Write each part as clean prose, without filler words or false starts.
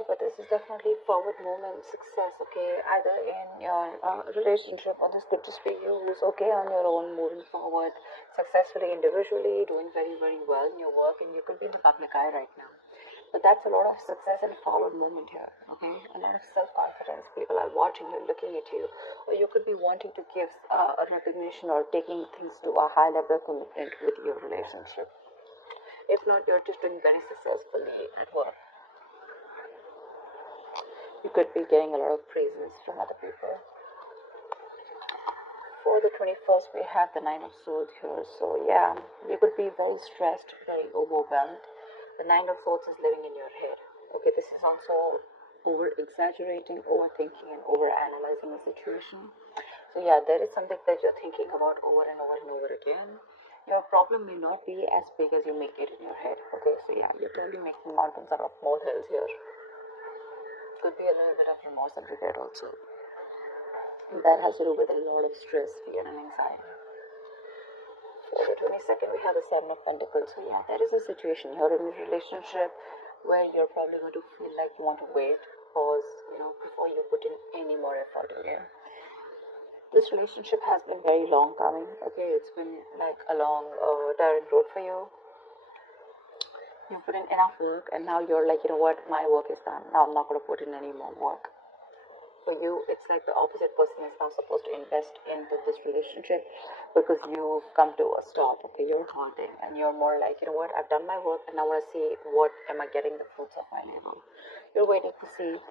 well, but this is definitely forward movement, success, okay, either in your relationship, or this could just be you who's okay on your own, moving forward successfully, individually, doing very, very well in your work, and you could be in the public eye right now. But that's a lot of success and forward movement here, okay? A lot of self-confidence. People are watching you, looking at you. Or you could be wanting to give a recognition or taking things to a high level of commitment with your relationship. If not, you're just doing very successfully at work. You could be getting a lot of praises from other people. For the 21st, we have the Nine of Swords here. So yeah, you could be very stressed, very overwhelmed. The Nine of Swords is living in your head. Okay, this is also over-exaggerating, overthinking, and over-analyzing the situation. So yeah, there is something that you're thinking about over and over and over again. Your problem may not be as big as you make it in your head. Okay, so yeah, you're probably making mountains out of molehills here. Could be a little bit of remorse and regret also. That has to do with a lot of stress, fear, and anxiety. For the 22nd, we have the Seven of Pentacles. So yeah, there is a situation here in your relationship where you're probably going to feel like you want to wait, pause, before you put in any more effort in here. This relationship has been very long coming. Okay, it's been like a long, tiring road for you. You put in enough work, and now you're like, you know what, my work is done. Now I'm not going to put in any more work. For you, it's like the opposite person is now supposed to invest into this relationship because you've come to a stop. Okay, you're haunting, and you're more like, you know what, I've done my work, and now I want to see what am I getting the fruits of my labor. You're waiting to see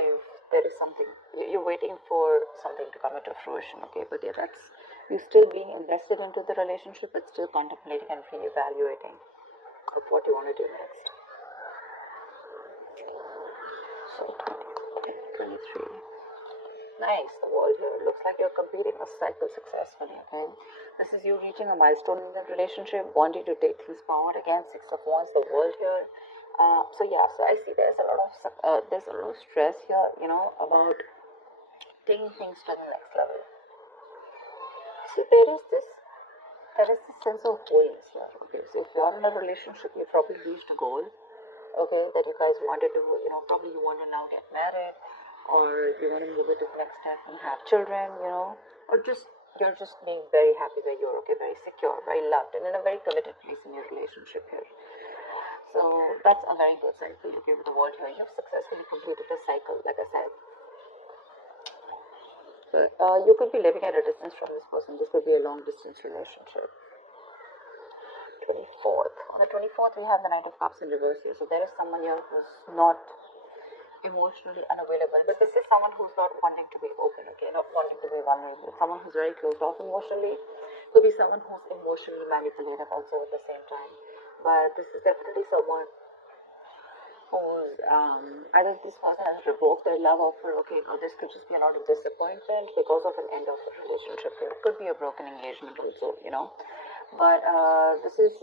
if there is something. You're waiting for something to come into fruition. Okay, but yeah, that's you still being invested into the relationship, but still contemplating and reevaluating of what you want to do next. So 23. Nice, the world here. It looks like you're completing a cycle successfully, okay? This is you reaching a milestone in the relationship, wanting to take things forward. Again, Six of Wands, the world here. So yeah, so I see there's a lot of stress here, about taking things to the next level. So there is this sense of wholeness here. Okay, so if you're in a relationship, you probably reached a goal. Okay, that you guys wanted to, probably you want to now get married, or you want to move it to the next step and have children, or just you're just being very happy where you're, okay, very secure, very loved, and in a very committed place in your relationship here. So that's a very good sign for you, okay, with the world here. You've successfully completed the cycle, like I said. But you could be living at a distance from this person. This could be a long distance relationship. 24th. On the 24th, we have the Knight of Cups in reverse here. So there is someone here who's not emotionally unavailable, but this is someone who's not wanting to be open, okay, not wanting to be vulnerable. Someone who's very closed off emotionally. Could be someone who's emotionally manipulative also at the same time. But this is definitely someone who's either this person has revoked their love offer, okay, or this could just be a lot of disappointment because of an end of a relationship. It could be a broken engagement also, But this is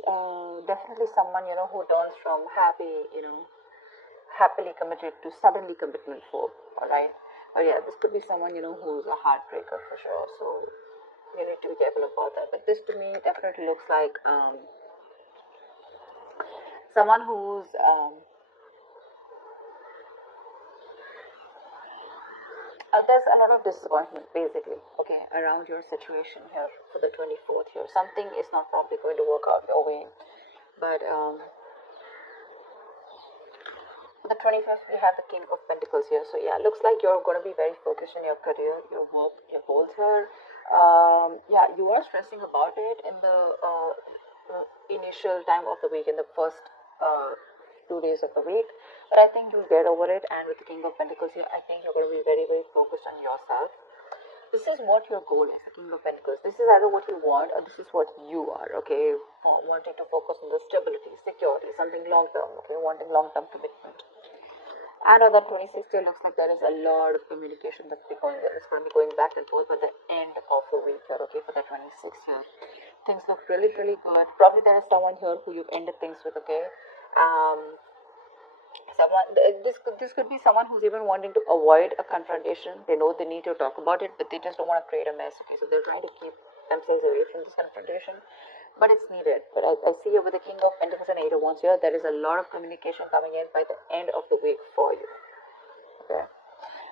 definitely someone, who turns from happily committed to suddenly commitment for, alright? But yeah, this could be someone, who's a heartbreaker for sure. So you need to be careful about that. But this to me definitely looks like someone who's there's a lot of disappointment basically, okay, around your situation here for the 24th here. Something is not probably going to work out your way. But for the 25th, we have the King of Pentacles here. So yeah, looks like you're going to be very focused on your career, your work, your goals here. Yeah, you are stressing about it in the initial time of the week, in the first 2 days of the week, but I think you'll get over it. And with the King of Pentacles here, I think you're going to be very, very focused on yourself. This is what your goal is, the King of Pentacles. This is either what you want or this is what you are, okay? Wanting to focus on the stability, security, something long-term, okay? Wanting long-term commitment. And on the 26th, it looks like there is a lot of communication that's going on. It's going to be going back and forth by the end of the week here, okay, for the 26th here. Things look really, really good. Probably there is someone here who you've ended things with, okay? This could be someone who's even wanting to avoid a confrontation. They know they need to talk about it, but they just don't want to create a mess, okay? So they're trying to keep themselves away from this confrontation. but it's needed. But I see here with the King of Pentacles and Eight of Wands here, there is a lot of communication coming in by the end of the week for you. Okay.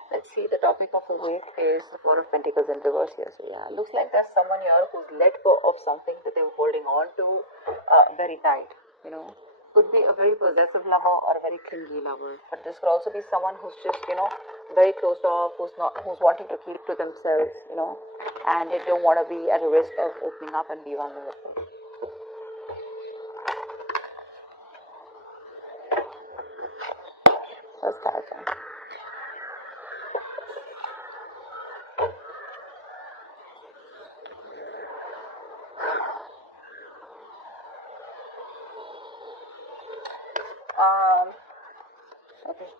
Let's see, the topic of the week is the Four of Pentacles in reverse here. So yeah, looks like there's someone here who's let go of something that they were holding on to very tight, you know. Could be a very possessive lover or a very clingy lover. But this could also be someone who's just, you know, very closed off, who's wanting to keep to themselves, you know, and they don't want to be at a risk of opening up and be vulnerable. First card. Okay.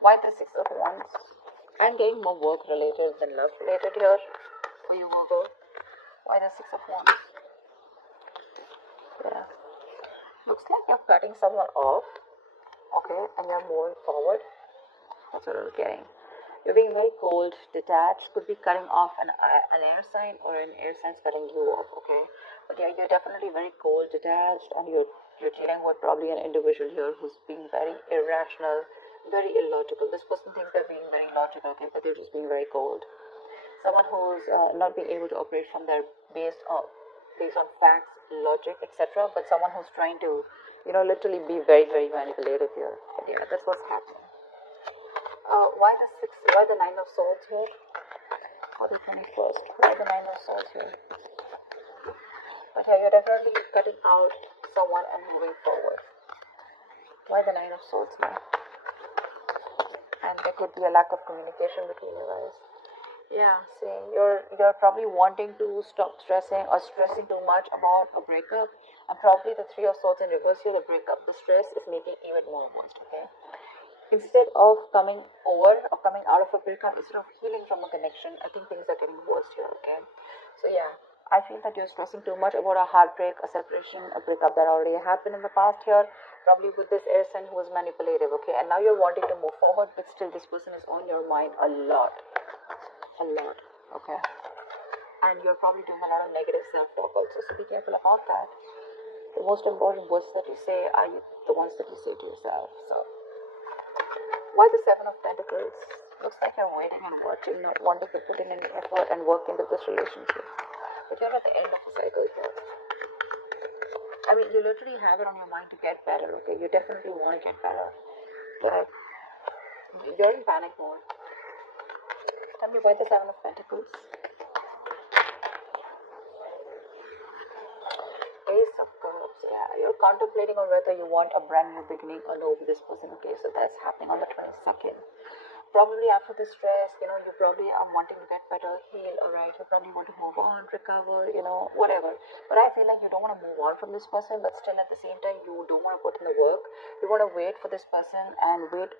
Why the Six of Wands? I'm getting more work related than love related here for you, Virgo. Why the Six of Wands? Yeah. Looks like you're cutting someone off. Okay, and you're moving forward. That's what I'm getting. You're being very cold, detached. Could be cutting off an air sign, or an air sign's cutting you off. Okay, but yeah, you're definitely very cold, detached, and you're dealing with probably an individual here who's being very irrational, very illogical. This person thinks they're being very logical, okay, but they're just being very cold. Someone who's not being able to operate from their based on facts, logic, etc. But someone who's trying to, you know, literally be very, very manipulative here. But yeah, that's what's happening. Why the Nine of Swords here? For the 21st. Why the Nine of Swords here? But yeah, you're definitely cutting out someone and moving forward. Why the Nine of Swords here? And there could be a lack of communication between you guys. Yeah, see, you're probably wanting to stop stressing or stressing too much about a breakup, and probably the Three of Swords in reverse here, the breakup, the stress is making even more worse. Okay. Instead of coming over or coming out of a breakup, instead of healing from a connection, I think things are getting worse here, okay? So yeah, I feel that you're stressing too much about a heartbreak, a separation, a breakup that already happened in the past here, probably with this air sign who was manipulative, okay? And now you're wanting to move forward, but still this person is on your mind a lot, okay? And you're probably doing a lot of negative self-talk also, so be careful about that. The most important words that you say are the ones that you say to yourself, so. Why the Seven of Pentacles? Looks like you're waiting and watching, not wanting to put in any effort and work into this relationship. But you're at the end of the cycle here. I mean, you literally have it on your mind to get better, okay? You definitely want to get better. But you're in panic mode. Tell me why the Seven of Pentacles? Ace of Cups, yeah. You're contemplating on whether you want a brand new beginning or no with this person, okay? So that's happening on the 22nd. Probably after the stress, you know, you probably are wanting to get better, heal, alright? You probably want to move on, recover, you know, whatever. But I feel like you don't want to move on from this person, but still at the same time, you don't want to put in the work. You want to wait for this person and wait.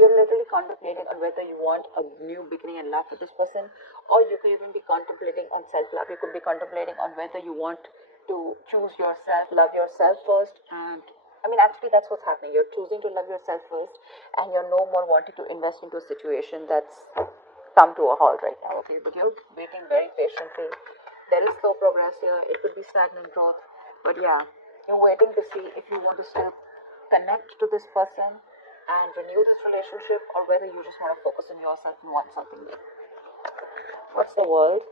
You're literally contemplating on whether you want a new beginning and love with this person, or you could even be contemplating on self-love. You could be contemplating on whether you want to choose yourself, love yourself first, and I mean, actually, that's what's happening. You're choosing to love yourself first, and you're no more wanting to invest into a situation that's come to a halt right now, okay? But you're waiting very patiently. There is slow progress here. It could be stagnant growth, but yeah, you're waiting to see if you want to still connect to this person and renew this relationship, or whether you just want to focus on yourself and want something new. What's the world?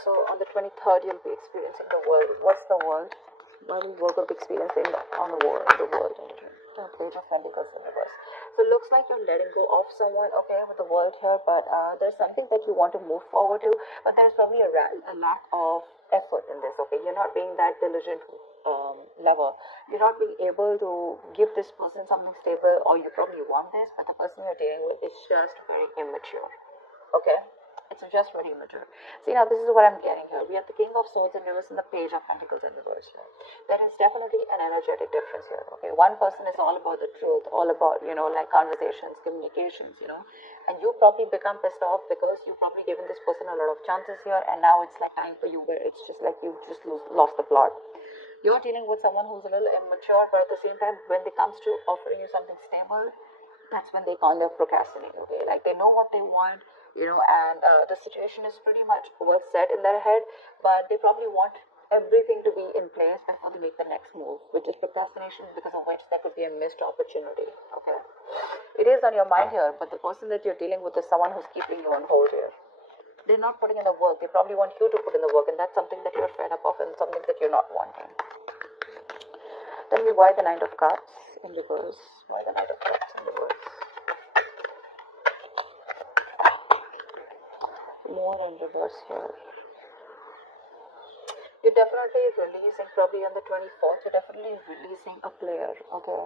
So on the 23rd, you'll be experiencing the world. What's the world? Why will Virgo be experiencing on the world? The Page of Pentacles in reverse. So it looks like you're letting go of someone, okay, with the world here, but there's something that you want to move forward to, but there's probably a lack of effort in this, okay? You're not being that diligent lover. You're not being able to give this person something stable, or you probably want this, but the person you're dealing with is just very immature, okay? It's just very immature. See, now this is what I'm getting here. We have the King of Swords in reverse and the Page of Pentacles in reverse here. There is definitely an energetic difference here, okay? One person is all about the truth, all about, you know, like conversations, communications, you know, and you probably become pissed off because you've probably given this person a lot of chances here, and now it's like time for you where it's just like you just lost the plot. You're dealing with someone who's a little immature, but at the same time, when it comes to offering you something stable, that's when they kind of procrastinate, okay? Like they know what they want, and the situation is pretty much well set in their head, but they probably want everything to be in place before they make the next move, which is procrastination, because of which there could be a missed opportunity. Okay, it is on your mind here, but the person that you're dealing with is someone who's keeping you on hold here. They're not putting in the work. They probably want you to put in the work, and that's something that you're fed up of and something that you're not wanting. Tell me why the Knight of Cups in reverse. Why the Knight of Cups in reverse? More in reverse here. You're definitely releasing, probably on the 24th, you're definitely releasing a player, okay?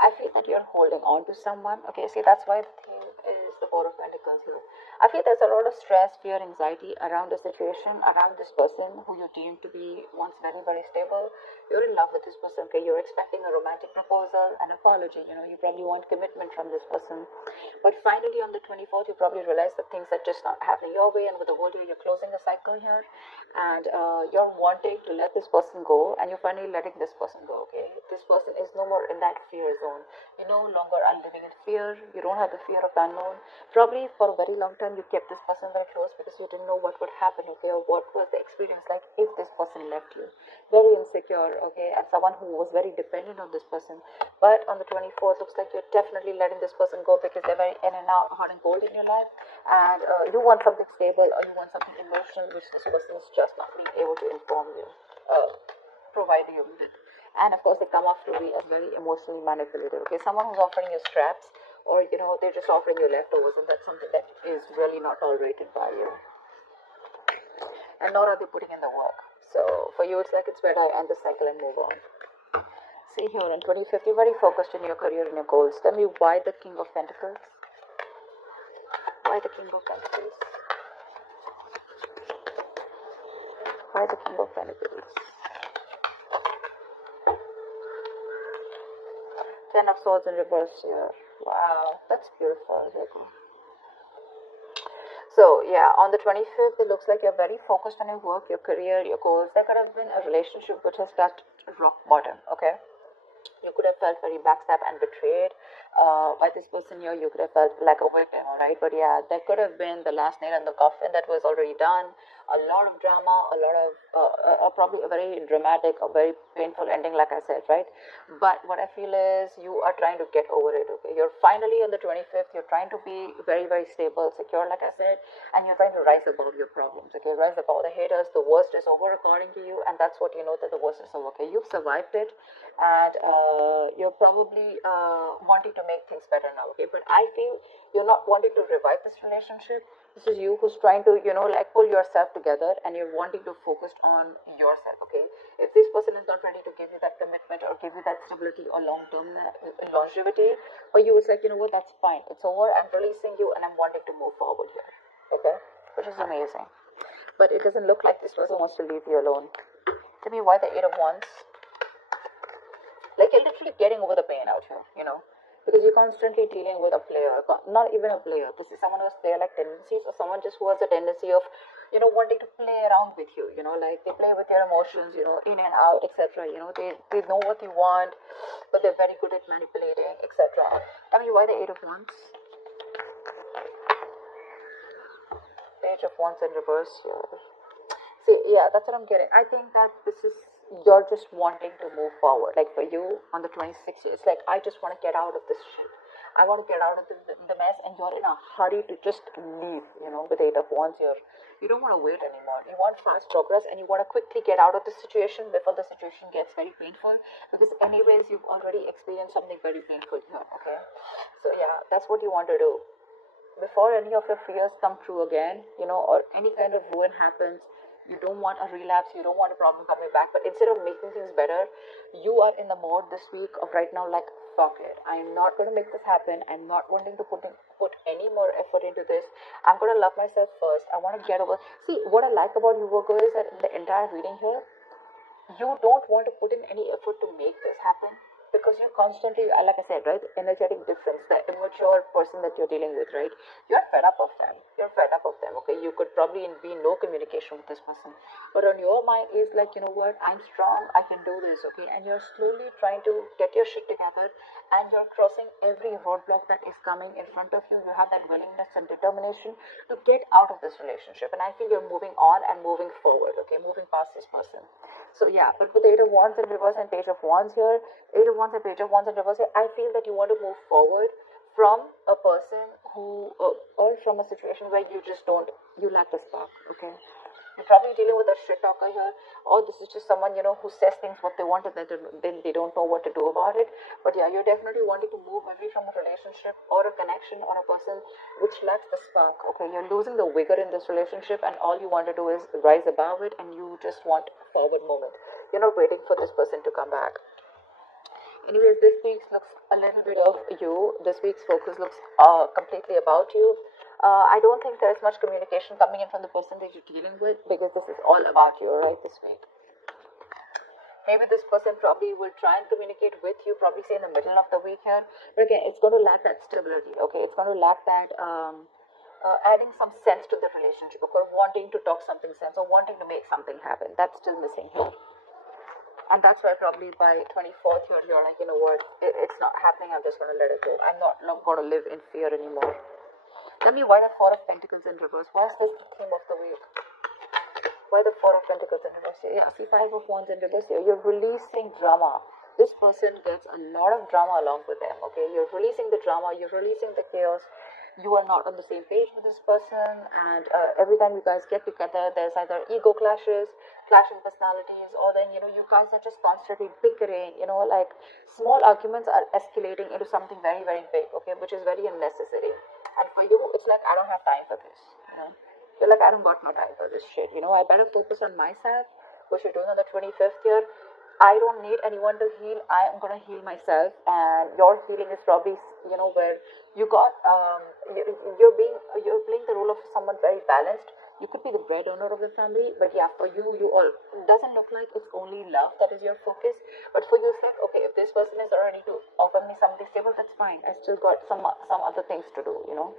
I feel that you're holding on to someone, okay? See, that's why the theme is the Four of Pentacles here. I feel there's a lot of stress, fear, anxiety around the situation, around this person who you deem to be once very, very stable. You're in love with this person, okay? You're expecting a romantic proposal, an apology, you probably want commitment from this person. But finally, on the 24th, you probably realize that things are just not happening your way, and with the world here, you're closing a cycle here, and you're wanting to let this person go, and you're finally letting this person go, okay? This person is no more in that fear zone. You no longer are living in fear. You don't have the fear of the unknown. Probably for a very long time you kept this person very close because you didn't know what would happen, okay, or what was the experience like if this person left you. Very insecure, okay, and someone who was very dependent on this person. But on the 24th, looks like you're definitely letting this person go because they're very in and out, hot and cold in your life, and you want something stable, or you want something emotional, which this person is just not being able to inform you, provide you with. And of course, they come off to be as very emotionally manipulative, okay? Someone who's offering you scraps, or they're just offering you leftovers, and that's something that is really not tolerated by you, and nor are they putting in the work. So for you, it's like it's better I end the cycle and move on. See here, on 25th, you're very focused in your career and your goals. Tell me why the King of Pentacles? Why the King of Pentacles? Why the King of Pentacles? Ten of Swords in reverse here. Wow, that's beautiful, Virgo. So yeah, on the 25th, it looks like you're very focused on your work, your career, your goals. There could have been a relationship which has touched rock bottom, okay? You could have felt very backstabbed and betrayed by this person here. You could have felt like a victim, all right? But yeah, there could have been the last nail in the coffin that was already done. A lot of drama, a lot of probably a very dramatic, a very painful ending, like I said, right? But what I feel is you are trying to get over it, okay? You're finally on the 25th, you're trying to be very, very stable, secure, like I said, and you're trying to rise above your problems, okay? Rise above the haters. The worst is over according to you, and that's what you know, that the worst is over, okay? You've survived it, and you're probably wanting to make things better now, okay? But I feel you're not wanting to revive this relationship. This is you who's trying to like pull yourself together, and you're wanting to focus on yourself, okay? If this person is not ready to give you that commitment or give you that stability or long-term longevity, for you it's like, what, that's fine, it's over, I'm releasing you and I'm wanting to move forward here, okay? Which is amazing. But it doesn't look like this person wants to leave you alone. Tell me why the Eight of Wands? Like, you're literally getting over the pain out here, because you're constantly dealing with a player, not even a player. This is someone who has player-like tendencies, or someone just who has a tendency of, wanting to play around with you, like they play with your emotions, in and out, etc. They know what you want, but they're very good at manipulating, etc. Tell me why the Eight of Wands? Page of Wands in reverse here. See, yeah, that's what I'm getting. I think that this is, you're just wanting to move forward. Like for you, on the 26th, it's like, I just want to get out of this shit. I want to get out of the mess, and you're in a hurry to just leave, with Eight of Wands here. You don't want to wait anymore. You want fast progress, and you want to quickly get out of the situation before the situation gets very painful, because anyways, you've already experienced something very painful here, okay? So yeah, that's what you want to do. Before any of your fears come true again, or any kind of ruin happens, you don't want a relapse, you don't want a problem coming back. But instead of making things better, you are in the mode this week of right now, like, fuck it, I'm not going to make this happen. I'm not wanting to put any more effort into this. I'm going to love myself first. I want to get over. See, what I like about you, Virgo, is that in the entire reading here, you don't want to put in any effort to make this happen. because you're constantly, like I said, right, energetic difference, the immature person that you're dealing with, right, you're fed up of them. You're fed up of them. Okay, you could probably be in no communication with this person, but on your mind is like, you know what, I'm strong, I can do this. Okay, and you're slowly trying to get your shit together, and you're crossing every roadblock that is coming in front of you. You have that willingness and determination to get out of this relationship, and I feel you're moving on and moving forward. Okay, moving past this person. So yeah, but with the Eight of Wands in reverse and Page of Wands here, Eight of Wands and Page of Wands in reverse here, I feel that you want to move forward from a person who, or from a situation where you just don't, you lack the spark. Okay, you're probably dealing with a shit talker here, or this is just someone, you know, who says things what they want and then they don't know what to do about it. But yeah, you're definitely wanting to move away from a relationship or a connection or a person which lacks the spark. Okay, you're losing the vigor in this relationship, and all you want to do is rise above it, and you just want forward movement. You're not waiting for this person to come back. Anyways, this week's looks a little bit of you. This week's focus looks completely about you. I don't think there's much communication coming in from the person that you're dealing with, because this is all about you, right, this week. Maybe this person probably will try and communicate with you, probably say in the middle of the week here. But again, it's going to lack that stability, okay? It's going to lack that adding some sense to the relationship, or wanting to talk something sense, or wanting to make something happen. That's still missing here. And that's why probably by 24th you're like, you know what, it's not happening, I'm just going to let it go. I'm not going to live in fear anymore. Tell me why the Four of Pentacles in reverse. Why is this the theme of the week? Why the Four of Pentacles in reverse here? Yeah, see, Five of Wands in reverse here. You're releasing drama. This person gets a lot of drama along with them, okay? You're releasing the drama, you're releasing the chaos. You are not on the same page with this person, and every time you guys get together, there's either ego clashes, clashing personalities, or then, you know, you guys are just constantly bickering, you know, like small arguments are escalating into something very, very big, okay, which is very unnecessary. And for you, it's like, I don't have time for this, you know. You're like, I don't got no time for this shit, you know. I better focus on myself, which you're doing on the 25th year. I don't need anyone to heal. I am going to heal myself, and your healing is probably, you know, where you got you're playing the role of someone very balanced. You could be the breadwinner of the family, but yeah, for you all doesn't look like it's only love that is your focus. But for you, it's like, okay, if this person is already to offer me something stable, that's fine. I still got some other things to do, you know.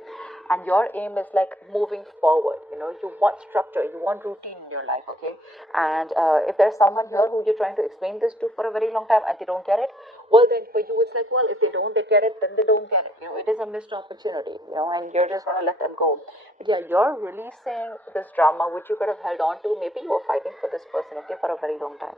And your aim is like moving forward, you know. You want structure, you want routine in your life, okay. And if there's someone here who you're trying to explain this to for a very long time and they don't get it, well, then for you it's like, well, if they get it, then they don't get it, you know. It is a missed opportunity, you know, and you're just going to let them go. But yeah, you're releasing this drama which you could have held on to. Maybe you were fighting for this person, okay, for a very long time.